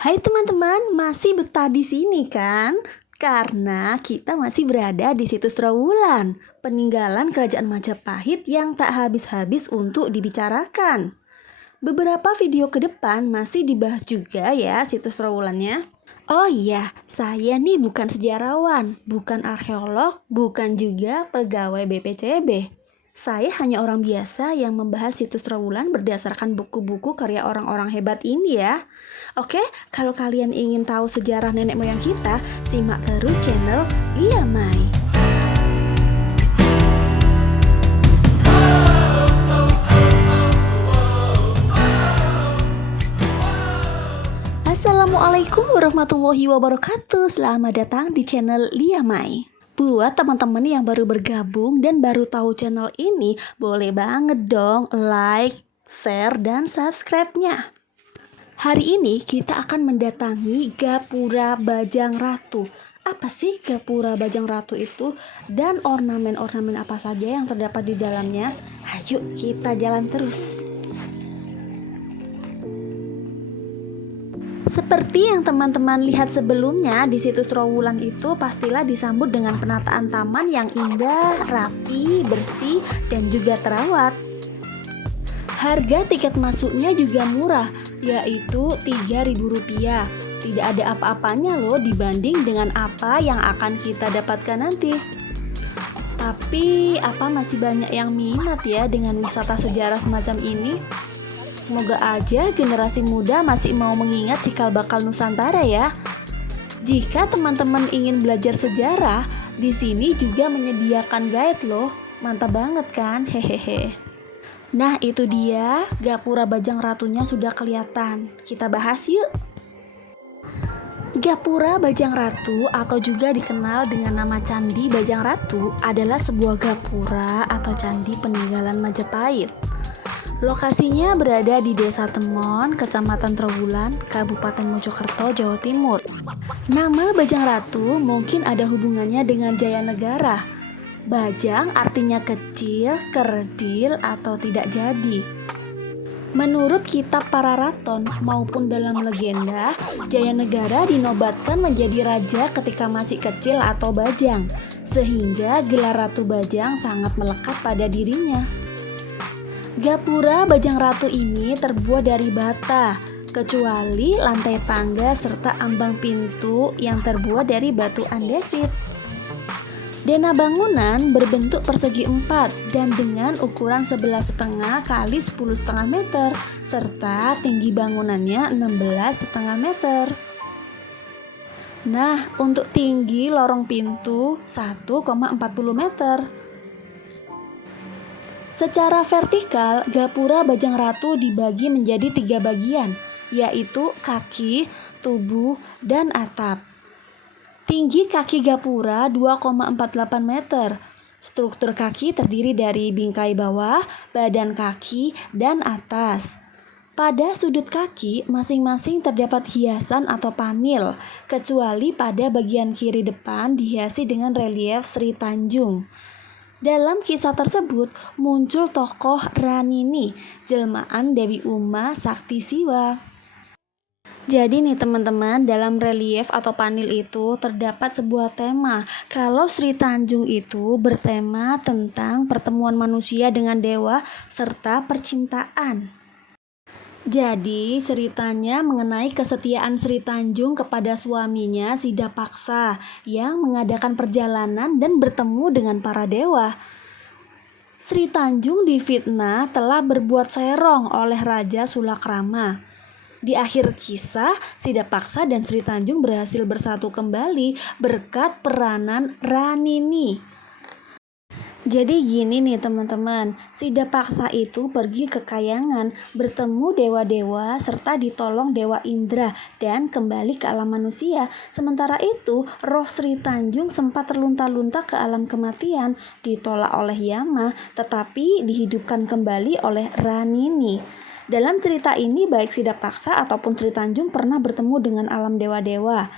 Hai teman-teman, masih betah di sini kan? Karena kita masih berada di situs Trowulan, peninggalan kerajaan Majapahit yang tak habis-habis untuk dibicarakan. Beberapa video ke depan masih dibahas juga ya situs Trowulannya. Oh iya, saya nih bukan sejarawan, bukan arkeolog, bukan juga pegawai BPCB. Saya hanya orang biasa yang membahas situs Trowulan berdasarkan buku-buku karya orang-orang hebat ini ya. Oke, kalau kalian ingin tahu sejarah nenek moyang kita, simak terus channel Lia Mai. Assalamualaikum warahmatullahi wabarakatuh. Selamat datang di channel Lia Mai. Buat teman-teman yang baru bergabung dan baru tahu channel ini, boleh banget dong like, share, dan subscribe-nya. Hari ini kita akan mendatangi Gapura Bajang Ratu. Apa sih Gapura Bajang Ratu itu? Dan ornamen-ornamen apa saja yang terdapat di dalamnya? Ayo kita jalan terus. Seperti yang teman-teman lihat sebelumnya, di situs Trowulan itu pastilah disambut dengan penataan taman yang indah, rapi, bersih, dan juga terawat. Harga tiket masuknya juga murah, yaitu Rp3.000. Tidak ada apa-apanya loh dibanding dengan apa yang akan kita dapatkan nanti. Tapi apa masih banyak yang minat ya dengan wisata sejarah semacam ini? Semoga aja generasi muda masih mau mengingat cikal bakal Nusantara ya. Jika teman-teman ingin belajar sejarah, di sini juga menyediakan guide loh. Mantap banget kan? Hehehe. Nah itu dia, Gapura Bajang Ratunya sudah kelihatan. Kita bahas yuk. Gapura Bajang Ratu atau juga dikenal dengan nama Candi Bajang Ratu adalah sebuah gapura atau candi peninggalan Majapahit. Lokasinya berada di Desa Temon, Kecamatan Trowulan, Kabupaten Mojokerto, Jawa Timur. Nama Bajang Ratu mungkin ada hubungannya dengan Jaya Negara. Bajang artinya kecil, kerdil, atau tidak jadi. Menurut kitab Pararaton maupun dalam legenda, Jaya Negara dinobatkan menjadi raja ketika masih kecil atau bajang, sehingga gelar Ratu Bajang sangat melekat pada dirinya. Gapura Bajang Ratu ini terbuat dari bata, kecuali lantai tangga serta ambang pintu yang terbuat dari batu andesit. Denah bangunan berbentuk persegi 4 dan dengan ukuran 11,5 kali 10,5 meter, serta tinggi bangunannya 16,5 meter. Nah, untuk tinggi lorong pintu 1,40 meter. Secara vertikal, Gapura Bajang Ratu dibagi menjadi 3 bagian, yaitu kaki, tubuh, dan atap. Tinggi kaki gapura 2,48 meter. Struktur kaki terdiri dari bingkai bawah, badan kaki, dan atas. Pada sudut kaki, masing-masing terdapat hiasan atau panil, kecuali pada bagian kiri depan dihiasi dengan relief Sri Tanjung. Dalam kisah tersebut muncul tokoh Ranini, jelmaan Dewi Uma Sakti Siwa. Jadi nih teman-teman, dalam relief atau panil itu terdapat sebuah tema. Kalau Sri Tanjung itu bertema tentang pertemuan manusia dengan dewa serta percintaan. Jadi ceritanya mengenai kesetiaan Sri Tanjung kepada suaminya Sidapaksa yang mengadakan perjalanan dan bertemu dengan para dewa. Sri Tanjung difitnah telah berbuat serong oleh Raja Sulakrama. Di akhir kisah, Sidapaksa dan Sri Tanjung berhasil bersatu kembali berkat peranan Ranini. Jadi gini nih teman-teman, Sidapaksa itu pergi ke Kayangan, bertemu dewa-dewa serta ditolong Dewa Indra dan kembali ke alam manusia. Sementara itu, roh Sri Tanjung sempat terlunta-lunta ke alam kematian, ditolak oleh Yama, tetapi dihidupkan kembali oleh Ranini. Dalam cerita ini baik Sidapaksa ataupun Sri Tanjung pernah bertemu dengan alam dewa-dewa.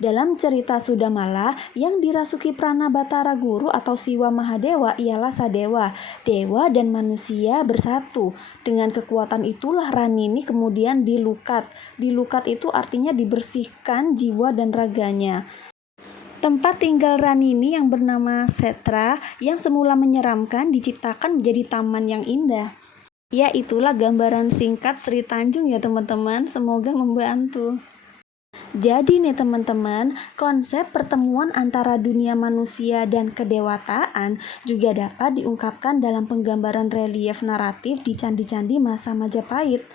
Dalam cerita Sudamala, yang dirasuki prana Batara Guru atau Siwa Mahadewa ialah Sadewa. Dewa dan manusia bersatu. Dengan kekuatan itulah Ranini kemudian dilukat. Dilukat itu artinya dibersihkan jiwa dan raganya. Tempat tinggal Ranini yang bernama Setra yang semula menyeramkan diciptakan menjadi taman yang indah. Ya, itulah gambaran singkat Sri Tanjung ya teman-teman, semoga membantu. Jadi nih teman-teman, konsep pertemuan antara dunia manusia dan kedewataan juga dapat diungkapkan dalam penggambaran relief naratif di candi-candi masa Majapahit.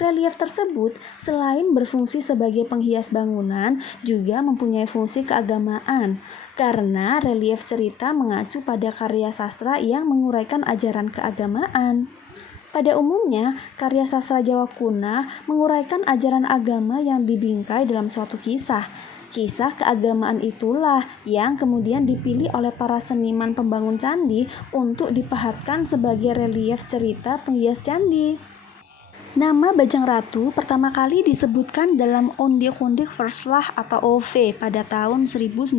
Relief tersebut selain berfungsi sebagai penghias bangunan, juga mempunyai fungsi keagamaan, karena relief cerita mengacu pada karya sastra yang menguraikan ajaran keagamaan. Pada umumnya, karya sastra Jawa kuno menguraikan ajaran agama yang dibingkai dalam suatu kisah. Kisah keagamaan itulah yang kemudian dipilih oleh para seniman pembangun candi untuk dipahatkan sebagai relief cerita penghias candi. Nama Bajang Ratu pertama kali disebutkan dalam Ondik-Ondik Verslah atau OV pada tahun 1915.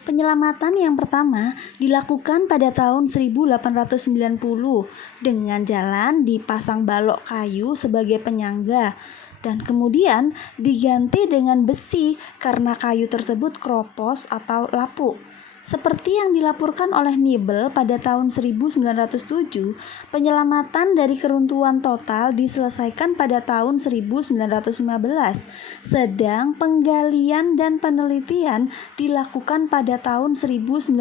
Penyelamatan yang pertama dilakukan pada tahun 1890 dengan jalan dipasang balok kayu sebagai penyangga dan kemudian diganti dengan besi karena kayu tersebut kropos atau lapuk. Seperti yang dilaporkan oleh Nibel pada tahun 1907, penyelamatan dari keruntuhan total diselesaikan pada tahun 1915, sedang penggalian dan penelitian dilakukan pada tahun 1919.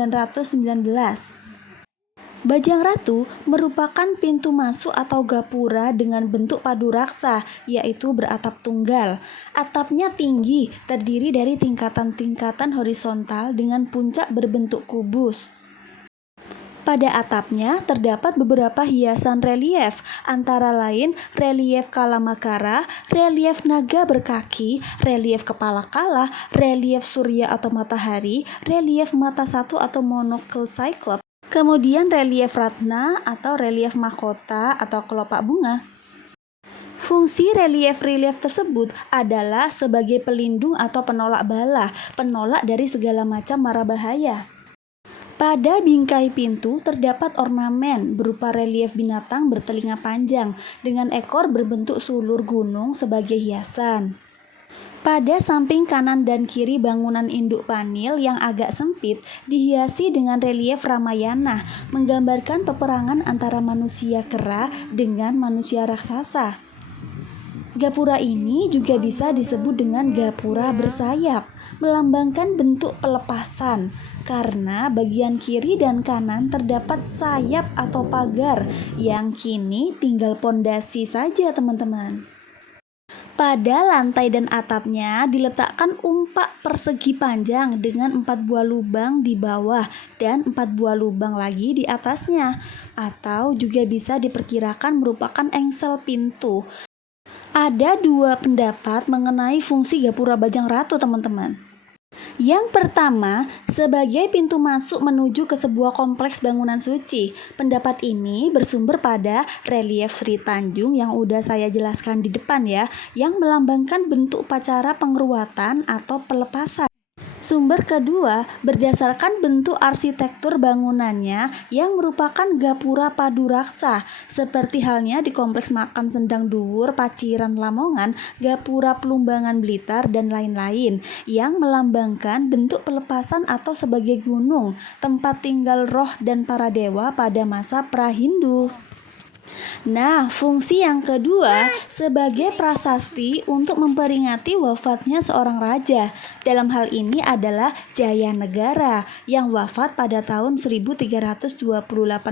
Bajang Ratu merupakan pintu masuk atau gapura dengan bentuk padu raksa, yaitu beratap tunggal. Atapnya tinggi, terdiri dari tingkatan-tingkatan horizontal dengan puncak berbentuk kubus. Pada atapnya terdapat beberapa hiasan relief, antara lain relief Kalamakara, relief naga berkaki, relief kepala kala, relief surya atau matahari, relief mata satu atau monocle cyclops, kemudian relief Ratna atau relief mahkota atau kelopak bunga. Fungsi relief-relief tersebut adalah sebagai pelindung atau penolak bala, penolak dari segala macam mara bahaya. Pada bingkai pintu terdapat ornamen berupa relief binatang bertelinga panjang dengan ekor berbentuk sulur gunung sebagai hiasan. Pada samping kanan dan kiri bangunan induk panil yang agak sempit dihiasi dengan relief Ramayana, menggambarkan peperangan antara manusia kera dengan manusia raksasa. Gapura ini juga bisa disebut dengan gapura bersayap, melambangkan bentuk pelepasan, karena bagian kiri dan kanan terdapat sayap atau pagar yang kini tinggal pondasi saja teman-teman. Pada lantai dan atapnya diletakkan umpak persegi panjang dengan 4 buah lubang di bawah dan 4 buah lubang lagi di atasnya, atau juga bisa diperkirakan merupakan engsel pintu. Ada 2 pendapat mengenai fungsi gapura Bajang Ratu teman-teman. Yang pertama, sebagai pintu masuk menuju ke sebuah kompleks bangunan suci. Pendapat ini bersumber pada relief Sri Tanjung yang udah saya jelaskan di depan ya, yang melambangkan bentuk upacara pengeruatan atau pelepasan. Sumber kedua berdasarkan bentuk arsitektur bangunannya yang merupakan gapura padu raksa, seperti halnya di Kompleks Makam Sendang Duwur, Paciran Lamongan, Gapura Plumbangan Blitar, dan lain-lain, yang melambangkan bentuk pelepasan atau sebagai gunung, tempat tinggal roh dan para dewa pada masa pra-Hindu. Nah, fungsi yang kedua sebagai prasasti untuk memperingati wafatnya seorang raja. Dalam hal ini adalah Jayanegara yang wafat pada tahun 1328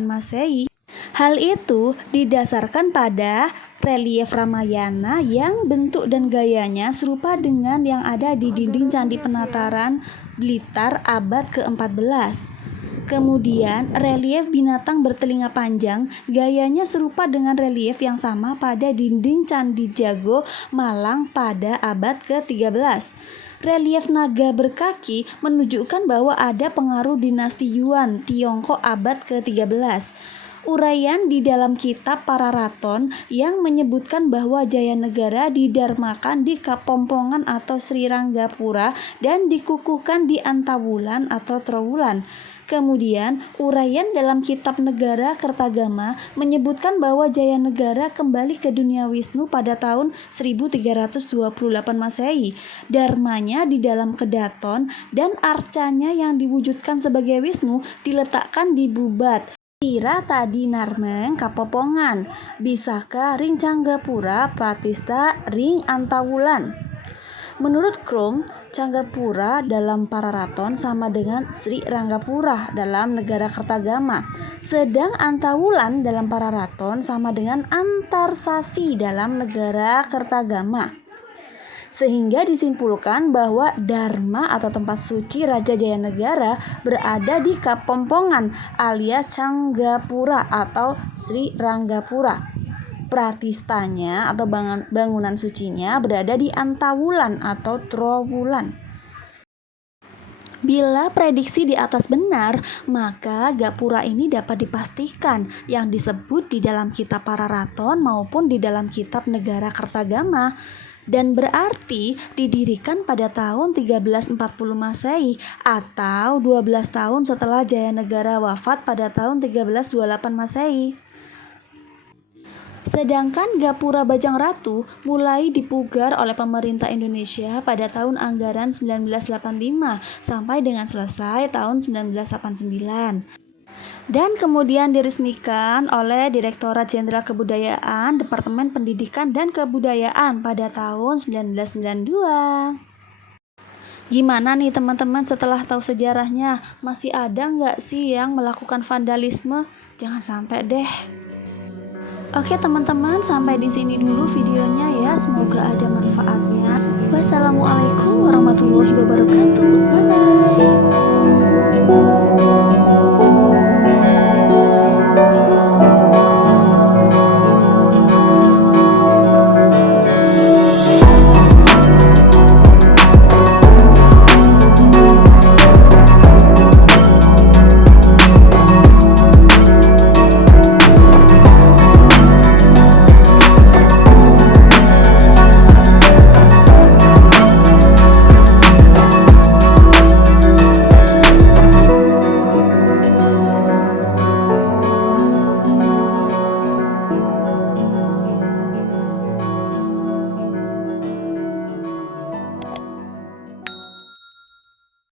Masehi. Hal itu didasarkan pada relief Ramayana yang bentuk dan gayanya serupa dengan yang ada di dinding Candi Penataran Blitar abad ke-14. Kemudian, relief binatang bertelinga panjang gayanya serupa dengan relief yang sama pada dinding Candi Jago, Malang pada abad ke-13. Relief naga berkaki menunjukkan bahwa ada pengaruh dinasti Yuan, Tiongkok abad ke-13. Uraian di dalam kitab Pararaton yang menyebutkan bahwa Jayanegara didarmakan di Kapompongan atau Sri Ranggapura dan dikukuhkan di Antawulan atau Trowulan. Kemudian, uraian dalam kitab Negara Kertagama menyebutkan bahwa Jayanegara kembali ke dunia Wisnu pada tahun 1328 Masehi. Dharmanya di dalam kedaton dan arcanya yang diwujudkan sebagai Wisnu diletakkan di Bubat. Tira tadi narmeng Kapopongan, Bisaka ring Canggrapura, Pratista ring Antawulan. Menurut Krum, Canggrapura dalam Pararaton sama dengan Sri Ranggapura dalam Negara Kertagama, sedang Antawulan dalam Pararaton sama dengan Antarsasi dalam Negara Kertagama. Sehingga disimpulkan bahwa Dharma atau tempat suci Raja Jayanegara berada di Kapompongan alias Canggrapura atau Sri Ranggapura. Pratistanya atau bangunan sucinya berada di Antawulan atau Trowulan. Bila prediksi di atas benar, maka Gapura ini dapat dipastikan yang disebut di dalam kitab Pararaton maupun di dalam kitab Negara Kertagama, dan berarti didirikan pada tahun 1340 Masehi atau 12 tahun setelah Jayanegara wafat pada tahun 1328 Masehi. Sedangkan Gapura Bajangratu mulai dipugar oleh pemerintah Indonesia pada tahun anggaran 1985 sampai dengan selesai tahun 1989. Dan kemudian diresmikan oleh Direktorat Jenderal Kebudayaan Departemen Pendidikan dan Kebudayaan pada tahun 1992. Gimana nih teman-teman setelah tahu sejarahnya? Masih ada nggak sih yang melakukan vandalisme? Jangan sampai deh. Oke teman-teman, sampai di sini dulu videonya ya. Semoga ada manfaatnya. Wassalamualaikum warahmatullahi wabarakatuh.